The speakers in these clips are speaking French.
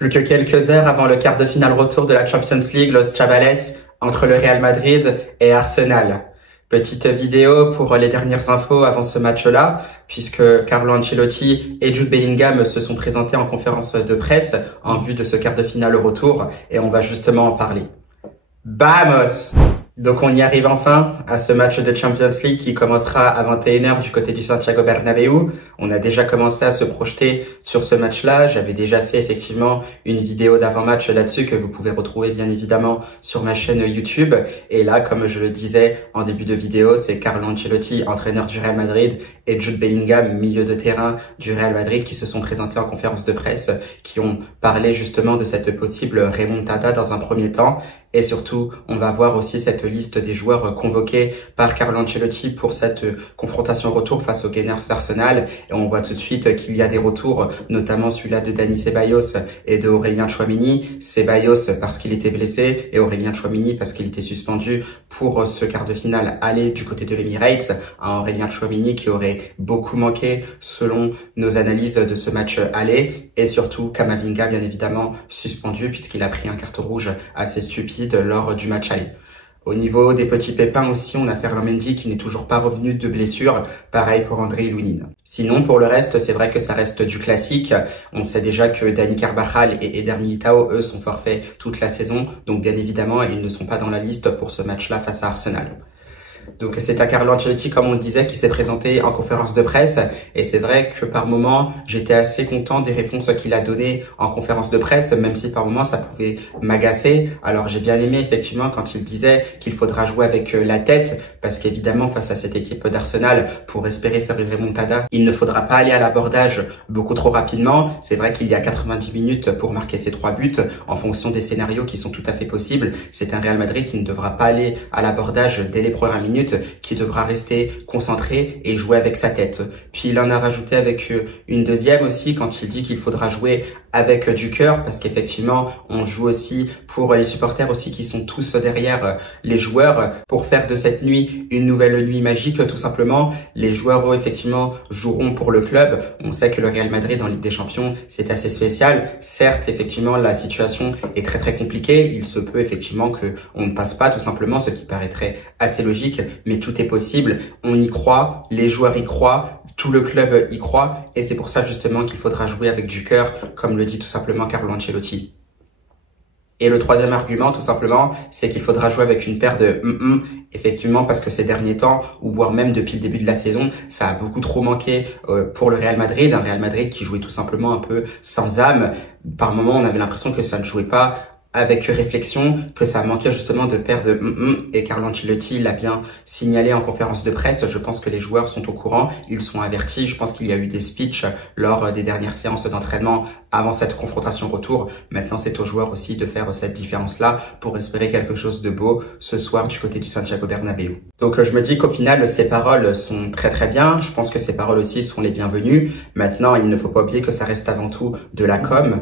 Plus que quelques heures avant le quart de finale retour de la Champions League Los Chavales entre le Real Madrid et Arsenal. Petite vidéo pour les dernières infos avant ce match-là, puisque Carlo Ancelotti et Jude Bellingham se sont présentés en conférence de presse en vue de ce quart de finale retour et on va justement en parler. Vamos! Donc on y arrive enfin à ce match de Champions League qui commencera à 21h du côté du Santiago Bernabéu. On a déjà commencé à se projeter sur ce match-là. J'avais déjà fait effectivement une vidéo d'avant-match là-dessus que vous pouvez retrouver bien évidemment sur ma chaîne YouTube. Et là, comme je le disais en début de vidéo, c'est Carlo Ancelotti, entraîneur du Real Madrid, et Jude Bellingham, milieu de terrain du Real Madrid, qui se sont présentés en conférence de presse, qui ont parlé justement de cette possible remontada dans un premier temps. Et surtout, on va voir aussi cette liste des joueurs convoqués par Carlo Ancelotti pour cette confrontation retour face aux Gunners d'Arsenal. Et on voit tout de suite qu'il y a des retours, notamment celui-là de Dani Ceballos et de Aurélien Tchouaméni. Ceballos parce qu'il était blessé et Aurélien Tchouaméni parce qu'il était suspendu pour ce quart de finale aller du côté de l'Emirates. Un Aurélien Tchouaméni qui aurait beaucoup manqué selon nos analyses de ce match aller. Et surtout, Camavinga, bien évidemment, suspendu puisqu'il a pris un carton rouge assez stupide lors du match aller. Au niveau des petits pépins aussi, on a Ferland Mendy qui n'est toujours pas revenu de blessure. Pareil pour André Lunin. Sinon, pour le reste, c'est vrai que ça reste du classique. On sait déjà que Dani Carvajal et Eder Militao, eux, sont forfaits toute la saison. Donc, bien évidemment, ils ne sont pas dans la liste pour ce match-là face à Arsenal. Donc c'est à Carlo Ancelotti, comme on le disait, qui s'est présenté en conférence de presse. Et c'est vrai que par moment, j'étais assez content des réponses qu'il a données en conférence de presse, même si par moment ça pouvait m'agacer. Alors j'ai bien aimé effectivement quand il disait qu'il faudra jouer avec la tête, parce qu'évidemment face à cette équipe d'Arsenal, pour espérer faire une remontada, il ne faudra pas aller à l'abordage beaucoup trop rapidement. C'est vrai qu'il y a 90 minutes pour marquer ses 3 buts en fonction des scénarios qui sont tout à fait possibles. C'est un Real Madrid qui ne devra pas aller à l'abordage dès les premières minutes, qui devra rester concentré et jouer avec sa tête. Puis il en a rajouté avec une deuxième aussi quand il dit qu'il faudra jouer avec du cœur, parce qu'effectivement on joue aussi pour les supporters aussi qui sont tous derrière les joueurs pour faire de cette nuit une nouvelle nuit magique tout simplement. Les joueurs effectivement joueront pour le club. On sait que le Real Madrid en Ligue des Champions c'est assez spécial. Certes effectivement la situation est très compliquée. Il se peut effectivement que on ne passe pas tout simplement, ce qui paraîtrait assez logique, mais tout est possible. On y croit, les joueurs y croient, tout le club y croit et c'est pour ça justement qu'il faudra jouer avec du cœur, comme le dit tout simplement Carlo Ancelotti. Et le troisième argument, tout simplement, c'est qu'il faudra jouer avec une paire de effectivement, parce que ces derniers temps, ou voire même depuis le début de la saison, ça a beaucoup trop manqué pour le Real Madrid. Un Real Madrid qui jouait tout simplement un peu sans âme. Par moments, on avait l'impression que ça ne jouait pas avec réflexion, que ça manquait justement de paire de et Carlo Ancelotti l'a bien signalé en conférence de presse. Je pense que les joueurs sont au courant, ils sont avertis. Je pense qu'il y a eu des speeches lors des dernières séances d'entraînement avant cette confrontation retour. Maintenant, c'est aux joueurs aussi de faire cette différence-là pour espérer quelque chose de beau ce soir du côté du Santiago Bernabéu. Donc, je me dis qu'au final, ces paroles sont très bien. Je pense que ces paroles aussi sont les bienvenues. Maintenant, il ne faut pas oublier que ça reste avant tout de la com'.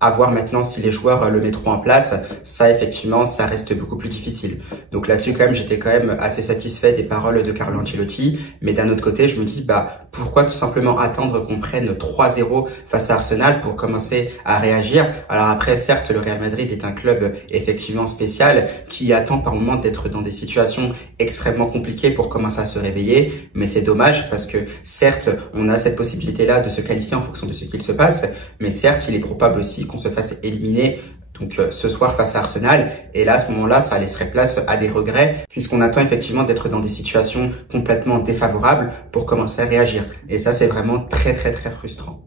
À voir maintenant si les joueurs le mettront en place. Ça, effectivement, ça reste beaucoup plus difficile. Donc là-dessus, quand même, j'étais quand même assez satisfait des paroles de Carlo Ancelotti. Mais d'un autre côté, je me dis, pourquoi tout simplement attendre qu'on prenne 3-0 face à Arsenal pour commencer à réagir? Alors après, certes, le Real Madrid est un club effectivement spécial qui attend par moment d'être dans des situations extrêmement compliquées pour commencer à se réveiller. Mais c'est dommage parce que certes, on a cette possibilité-là de se qualifier en fonction de ce qu'il se passe. Mais certes, il est probable aussi qu'on se fasse éliminer donc ce soir face à Arsenal. Et là, à ce moment-là, ça laisserait place à des regrets puisqu'on attend effectivement d'être dans des situations complètement défavorables pour commencer à réagir. Et ça, c'est vraiment très frustrant.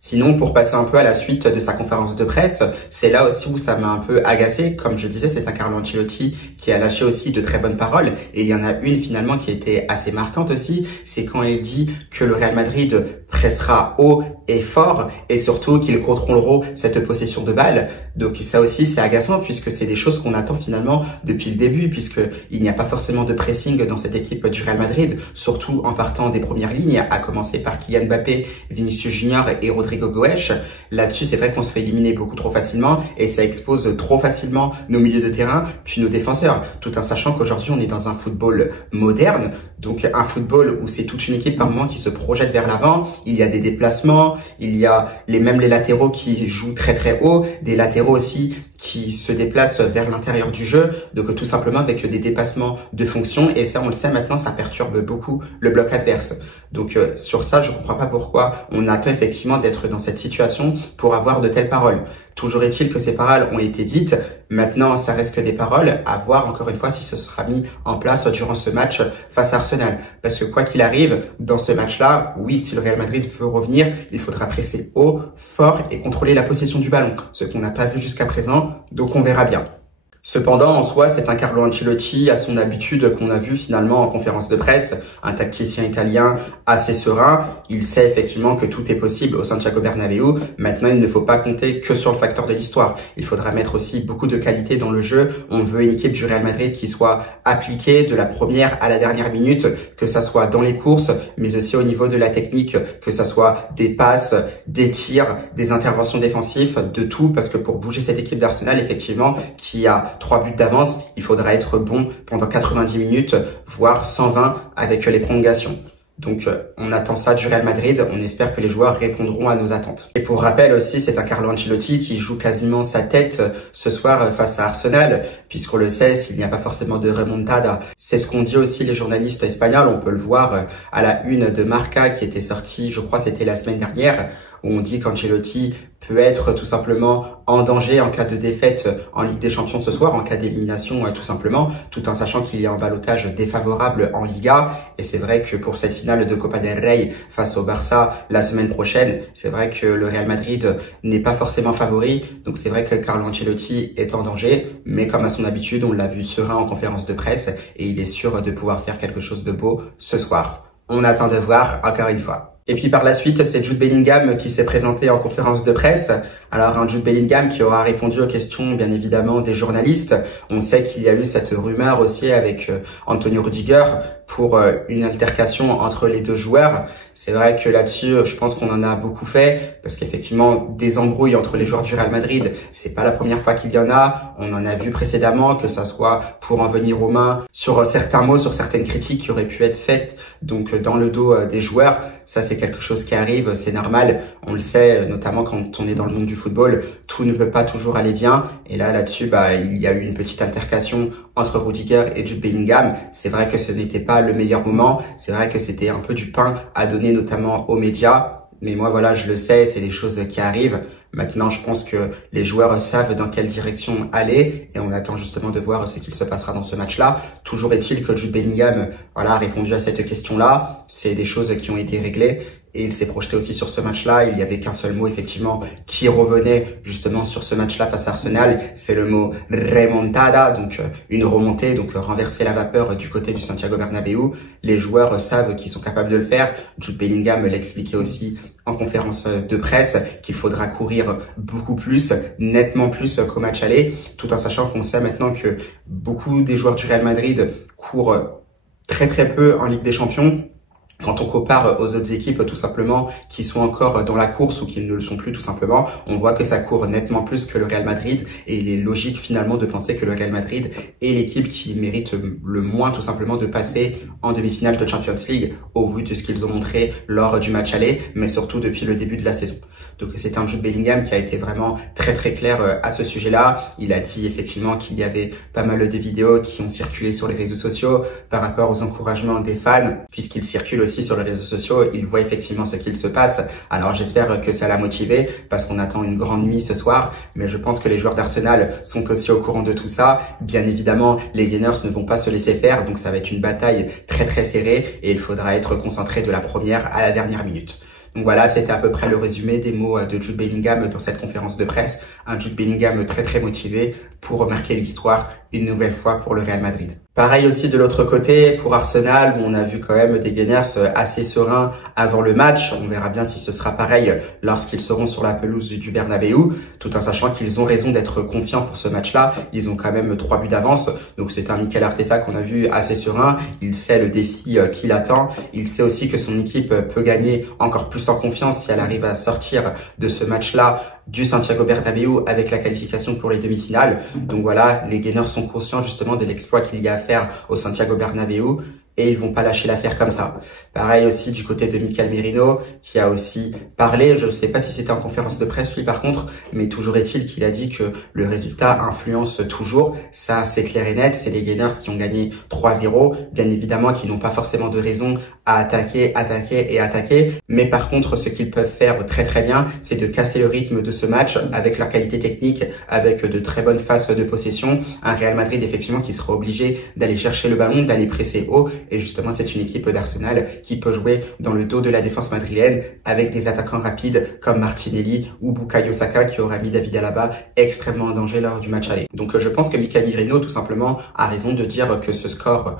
Sinon, pour passer un peu à la suite de sa conférence de presse, c'est là aussi où ça m'a un peu agacé. Comme je disais, c'est un Carlo Ancelotti qui a lâché aussi de très bonnes paroles. Et il y en a une finalement qui était assez marquante aussi. C'est quand il dit que le Real Madrid pressera haut et fort et surtout qu'ils contrôleront cette possession de balle. Donc ça aussi c'est agaçant puisque c'est des choses qu'on attend finalement depuis le début, puisque il n'y a pas forcément de pressing dans cette équipe du Real Madrid, surtout en partant des premières lignes, à commencer par Kylian Mbappé, Vinicius Junior et Rodrygo Rodrigo Goes. Là-dessus, c'est vrai qu'on se fait éliminer beaucoup trop facilement et ça expose trop facilement nos milieux de terrain puis nos défenseurs, tout en sachant qu'aujourd'hui on est dans un football moderne, donc un football où c'est toute une équipe par moment qui se projette vers l'avant. Il y a des déplacements, il y a même les latéraux qui jouent très très haut, des latéraux aussi qui se déplacent vers l'intérieur du jeu, donc tout simplement avec des dépassements de fonction, et ça on le sait maintenant, ça perturbe beaucoup le bloc adverse. Donc sur ça, je comprends pas pourquoi on attend effectivement d'être dans cette situation pour avoir de telles paroles. Toujours est-il que ces paroles ont été dites, maintenant ça reste que des paroles, à voir encore une fois si ce sera mis en place durant ce match face à Arsenal. Parce que quoi qu'il arrive, dans ce match-là, oui, si le Real Madrid veut revenir, il faudra presser haut, fort et contrôler la possession du ballon, ce qu'on n'a pas vu jusqu'à présent, donc on verra bien. Cependant, en soi, c'est un Carlo Ancelotti à son habitude qu'on a vu finalement en conférence de presse, un tacticien italien assez serein. Il sait effectivement que tout est possible au Santiago Bernabéu. Maintenant, il ne faut pas compter que sur le facteur de l'histoire. Il faudra mettre aussi beaucoup de qualité dans le jeu. On veut une équipe du Real Madrid qui soit appliquée de la première à la dernière minute, que ça soit dans les courses, mais aussi au niveau de la technique, que ça soit des passes, des tirs, des interventions défensives, de tout, parce que pour bouger cette équipe d'Arsenal, effectivement, qui a 3 buts d'avance, il faudra être bon pendant 90 minutes, voire 120 avec les prolongations. Donc on attend ça du Real Madrid, on espère que les joueurs répondront à nos attentes. Et pour rappel aussi, c'est un Carlo Ancelotti qui joue quasiment sa tête ce soir face à Arsenal, puisqu'on le sait, s'il n'y a pas forcément de remontada. C'est ce qu'ont dit aussi les journalistes espagnols, on peut le voir à la une de Marca qui était sortie, je crois c'était la semaine dernière, où on dit qu'Ancelotti peut être tout simplement en danger en cas de défaite en Ligue des Champions ce soir, en cas d'élimination tout simplement, tout en sachant qu'il y a un ballottage défavorable en Liga. Et c'est vrai que pour cette finale de Copa del Rey face au Barça la semaine prochaine, c'est vrai que le Real Madrid n'est pas forcément favori. Donc c'est vrai que Carlo Ancelotti est en danger, mais comme à son habitude, on l'a vu serein en conférence de presse et il est sûr de pouvoir faire quelque chose de beau ce soir. On attend de voir encore une fois. Et puis par la suite, c'est Jude Bellingham qui s'est présenté en conférence de presse. Alors un Jude Bellingham qui aura répondu aux questions bien évidemment des journalistes. On sait qu'il y a eu cette rumeur aussi avec Antonio Rudiger pour une altercation entre les deux joueurs. C'est vrai que là-dessus, je pense qu'on en a beaucoup fait parce qu'effectivement, des embrouilles entre les joueurs du Real Madrid, c'est pas la première fois qu'il y en a. On en a vu précédemment, que ça soit pour en venir aux mains sur certains mots, sur certaines critiques qui auraient pu être faites donc dans le dos des joueurs. Ça, c'est quelque chose qui arrive, c'est normal. On le sait, notamment quand on est dans le monde du football, tout ne peut pas toujours aller bien. Et là-dessus, il y a eu une petite altercation entre Rudiger et Jude Bellingham. C'est vrai que ce n'était pas le meilleur moment. C'est vrai que c'était un peu du pain à donner, notamment aux médias. Mais moi, voilà, je le sais, c'est des choses qui arrivent. Maintenant, je pense que les joueurs savent dans quelle direction aller et on attend justement de voir ce qu'il se passera dans ce match-là. Toujours est-il que Jude Bellingham, a répondu à cette question-là. C'est des choses qui ont été réglées et il s'est projeté aussi sur ce match-là. Il y avait qu'un seul mot, effectivement, qui revenait justement sur ce match-là face à Arsenal. C'est le mot remontada, donc une remontée, donc renverser la vapeur du côté du Santiago Bernabéu. Les joueurs savent qu'ils sont capables de le faire. Jude Bellingham l'expliquait aussi en conférence de presse qu'il faudra courir beaucoup plus, nettement plus qu'au match aller, tout en sachant qu'on sait maintenant que beaucoup des joueurs du Real Madrid courent très très peu en Ligue des Champions. Quand on compare aux autres équipes tout simplement qui sont encore dans la course ou qui ne le sont plus tout simplement, on voit que ça court nettement plus que le Real Madrid et il est logique finalement de penser que le Real Madrid est l'équipe qui mérite le moins tout simplement de passer en demi-finale de Champions League au vu de ce qu'ils ont montré lors du match aller, mais surtout depuis le début de la saison. Donc c'est un Jude Bellingham qui a été vraiment très très clair à ce sujet-là. Il a dit effectivement qu'il y avait pas mal de vidéos qui ont circulé sur les réseaux sociaux par rapport aux encouragements des fans, puisqu'il circule aussi sur les réseaux sociaux, il voit effectivement ce qu'il se passe. Alors j'espère que ça l'a motivé parce qu'on attend une grande nuit ce soir, mais je pense que les joueurs d'Arsenal sont aussi au courant de tout ça. Bien évidemment, les Gunners ne vont pas se laisser faire, donc ça va être une bataille très très serrée et il faudra être concentré de la première à la dernière minute. Donc voilà, c'était à peu près le résumé des mots de Jude Bellingham dans cette conférence de presse. Un Jude Bellingham très très motivé pour marquer l'histoire une nouvelle fois pour le Real Madrid. Pareil aussi de l'autre côté pour Arsenal, où on a vu quand même des Gunners assez sereins avant le match. On verra bien si ce sera pareil lorsqu'ils seront sur la pelouse du Bernabéu, tout en sachant qu'ils ont raison d'être confiants pour ce match-là. Ils ont quand même 3 buts d'avance, donc c'est un Mikel Arteta qu'on a vu assez serein. Il sait le défi qui l'attend. Il sait aussi que son équipe peut gagner encore plus en confiance si elle arrive à sortir de ce match-là du Santiago Bernabéu avec la qualification pour les demi-finales. Donc voilà, les Gunners sont conscients justement de l'exploit qu'il y a à faire au Santiago Bernabéu et ils vont pas lâcher l'affaire comme ça. Pareil aussi du côté de Mikel Merino qui a aussi parlé, je sais pas si c'était en conférence de presse lui par contre, mais toujours est-il qu'il a dit que le résultat influence toujours. Ça c'est clair et net, c'est les Gunners qui ont gagné 3-0, bien évidemment qui n'ont pas forcément de raison à attaquer, mais par contre ce qu'ils peuvent faire très bien, c'est de casser le rythme de ce match avec leur qualité technique, avec de très bonnes phases de possession, un Real Madrid effectivement qui sera obligé d'aller chercher le ballon, d'aller presser haut. Et justement, c'est une équipe d'Arsenal qui peut jouer dans le dos de la défense madrilène avec des attaquants rapides comme Martinelli ou Bukayo Saka qui aura mis David Alaba extrêmement en danger lors du match aller. Donc je pense que Mikel Merino tout simplement a raison de dire que ce score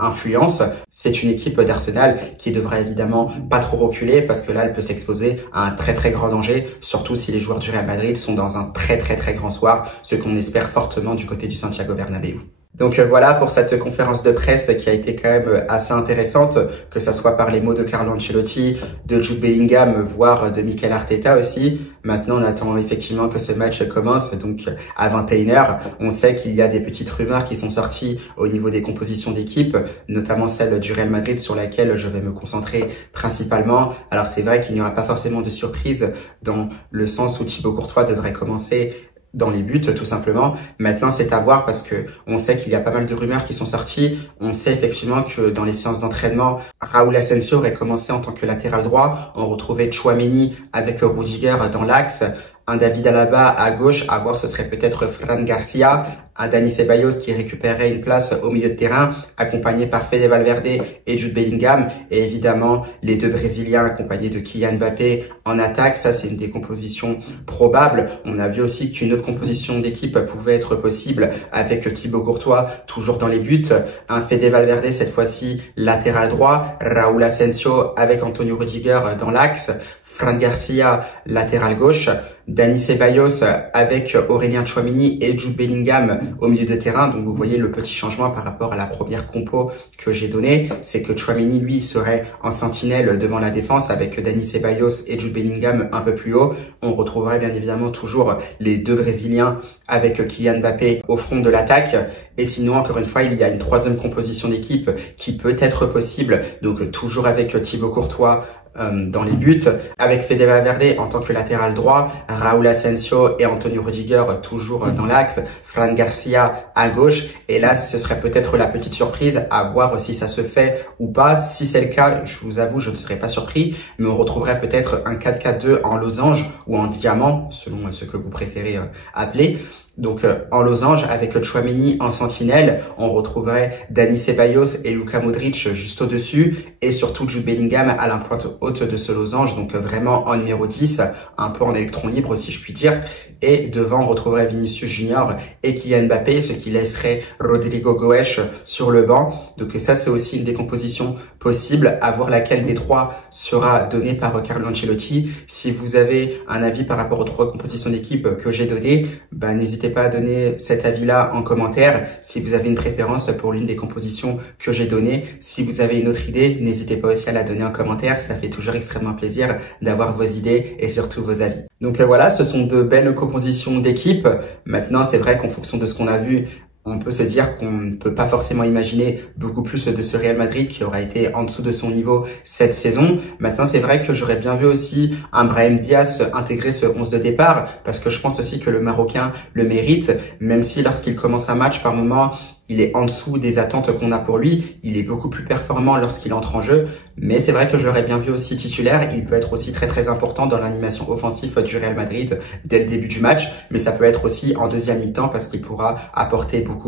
influence. C'est une équipe d'Arsenal qui devra évidemment pas trop reculer parce que là, elle peut s'exposer à un très grand danger, surtout si les joueurs du Real Madrid sont dans un très grand soir, ce qu'on espère fortement du côté du Santiago Bernabéu. Donc voilà pour cette conférence de presse qui a été quand même assez intéressante, que ça soit par les mots de Carlo Ancelotti, de Jude Bellingham, voire de Mikel Arteta aussi. Maintenant, on attend effectivement que ce match commence, donc à 21h. On sait qu'il y a des petites rumeurs qui sont sorties au niveau des compositions d'équipe, notamment celle du Real Madrid sur laquelle je vais me concentrer principalement. Alors c'est vrai qu'il n'y aura pas forcément de surprise dans le sens où Thibaut Courtois devrait commencer dans les buts, tout simplement. Maintenant, c'est à voir parce que on sait qu'il y a pas mal de rumeurs qui sont sorties. On sait effectivement que dans les séances d'entraînement, Raúl Asensio aurait commencé en tant que latéral droit. On retrouvait Tchouaméni avec Rudiger dans l'axe. Un David Alaba à gauche, à voir ce serait peut-être Fran Garcia, un Dani Ceballos qui récupérerait une place au milieu de terrain, accompagné par Fede Valverde et Jude Bellingham, et évidemment les 2 Brésiliens accompagnés de Kylian Mbappé en attaque. Ça, c'est une des compositions probables. On a vu aussi qu'une autre composition d'équipe pouvait être possible avec Thibaut Courtois toujours dans les buts, un Fede Valverde cette fois-ci latéral droit, Raúl Asensio avec Antonio Rudiger dans l'axe, Fran Garcia latéral gauche, Dani Ceballos avec Aurélien Tchouaméni et Jude Bellingham au milieu de terrain. Donc vous voyez le petit changement par rapport à la première compo que j'ai donnée, c'est que Tchouaméni lui serait en sentinelle devant la défense avec Dani Ceballos et Jude Bellingham un peu plus haut. On retrouverait bien évidemment toujours les 2 Brésiliens avec Kylian Mbappé au front de l'attaque. Et sinon, encore une fois, il y a une 3e composition d'équipe qui peut être possible, donc toujours avec Thibaut Courtois dans les buts, avec Fede Valverde en tant que latéral droit, Raúl Asensio et Antonio Rudiger toujours dans l'axe, Fran Garcia à gauche, et là ce serait peut-être la petite surprise à voir si ça se fait ou pas. Si c'est le cas, je vous avoue, je ne serais pas surpris, mais on retrouverait peut-être un 4-4-2 en losange ou en diamant, selon ce que vous préférez appeler. Donc en losange avec Tchouaméni en sentinelle, on retrouverait Dani Ceballos et Luka Modric juste au-dessus et surtout Jude Bellingham à la pointe haute de ce losange, donc vraiment en numéro 10, un peu en électron libre si je puis dire. Et devant, on retrouverait Vinicius Junior et Kylian Mbappé, ce qui laisserait Rodrigo Goes sur le banc. Donc ça, c'est aussi une décomposition possible, à voir laquelle des 3 sera donnée par Carlo Ancelotti. Si vous avez un avis par rapport aux 3 compositions d'équipe que j'ai données, n'hésitez pas à donner cet avis-là en commentaire. Si vous avez une préférence pour l'une des compositions que j'ai données, si vous avez une autre idée, n'hésitez pas aussi à la donner en commentaire. Ça fait toujours extrêmement plaisir d'avoir vos idées et surtout vos avis. Donc voilà, ce sont de belles compositions d'équipe. Maintenant, c'est vrai qu'en fonction de ce qu'on a vu, on peut se dire qu'on ne peut pas forcément imaginer beaucoup plus de ce Real Madrid qui aura été en dessous de son niveau cette saison. Maintenant, c'est vrai que j'aurais bien vu aussi un Brahim Diaz intégrer ce 11 de départ parce que je pense aussi que le Marocain le mérite, même si lorsqu'il commence un match, par moment, il est en dessous des attentes qu'on a pour lui. Il est beaucoup plus performant lorsqu'il entre en jeu. Mais c'est vrai que je l'aurais bien vu aussi titulaire. Il peut être aussi très très important dans l'animation offensive du Real Madrid dès le début du match. Mais ça peut être aussi en deuxième mi-temps parce qu'il pourra apporter beaucoup.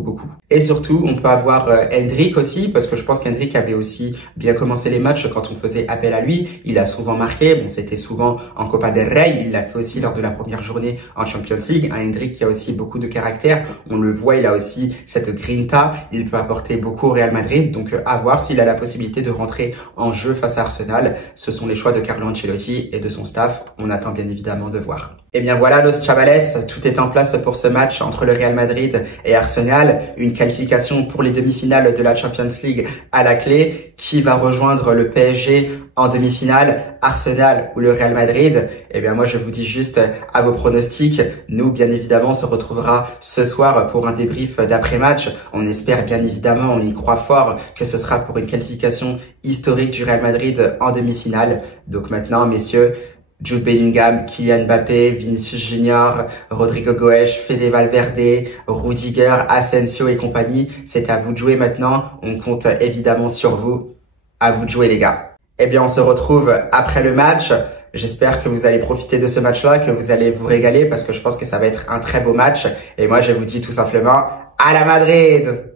Et surtout, on peut avoir Endrick aussi, parce que je pense qu'Endrick avait aussi bien commencé les matchs quand on faisait appel à lui. Il a souvent marqué. Bon, c'était souvent en Copa del Rey. Il l'a fait aussi lors de la première journée en Champions League. Un Endrick qui a aussi beaucoup de caractère. On le voit, il a aussi cette grinta. Il peut apporter beaucoup au Real Madrid. Donc, à voir s'il a la possibilité de rentrer en jeu face à Arsenal. Ce sont les choix de Carlo Ancelotti et de son staff. On attend bien évidemment de voir. Et bien voilà, Los Chavales, tout est en place pour ce match entre le Real Madrid et Arsenal. Une qualification pour les demi-finales de la Champions League à la clé. Qui va rejoindre le PSG en demi-finale, Arsenal ou le Real Madrid? Eh bien moi je vous dis juste à vos pronostics. Nous bien évidemment on se retrouvera ce soir pour un débrief d'après-match. On espère bien évidemment, on y croit fort que ce sera pour une qualification historique du Real Madrid en demi-finale. Donc maintenant messieurs, Jude Bellingham, Kylian Mbappé, Vinicius Junior, Rodrigo Goes, Fede Valverde, Rudiger, Asensio et compagnie. C'est à vous de jouer maintenant. On compte évidemment sur vous. À vous de jouer les gars. Eh bien, on se retrouve après le match. J'espère que vous allez profiter de ce match-là, que vous allez vous régaler parce que je pense que ça va être un très beau match. Et moi, je vous dis tout simplement, à la Madrid!